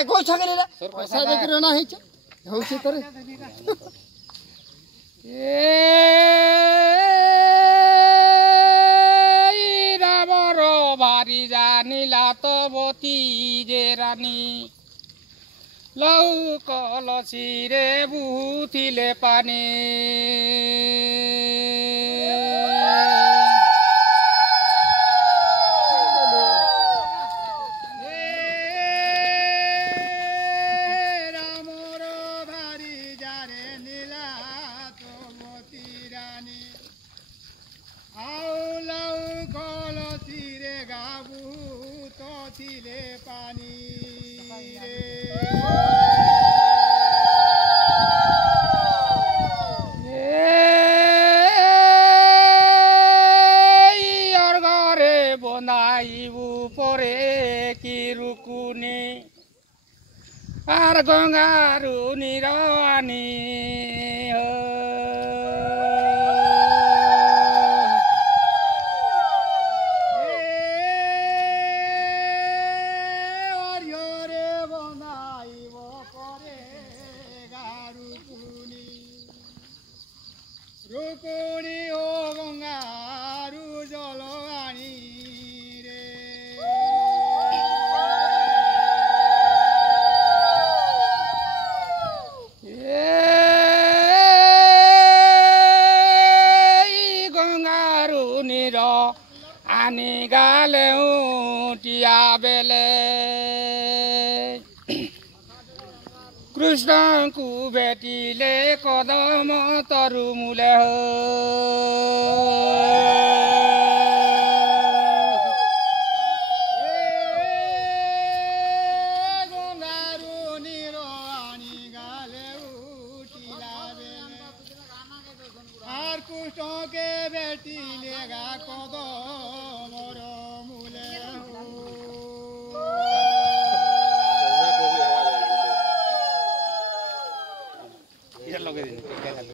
रे कोई छगले रे पैसा देख रे ना हिच होउची तरे ए रामर भारी जानिला तो बती जे रानी लौ कलसी रे बुथिले पानी पानी रे बनाइबू परे कि रुकुनी आर गंगारू निरानी रुकुनी ओ गंगारू जलवाणी रे गंगारू निर आनी गाले उटिया बेले कृष्ण को भेटिले कदम तरु मूले गंगारू निरो आनी गाले उटिला बेले आर कृष्ण के भेटिले गा कदम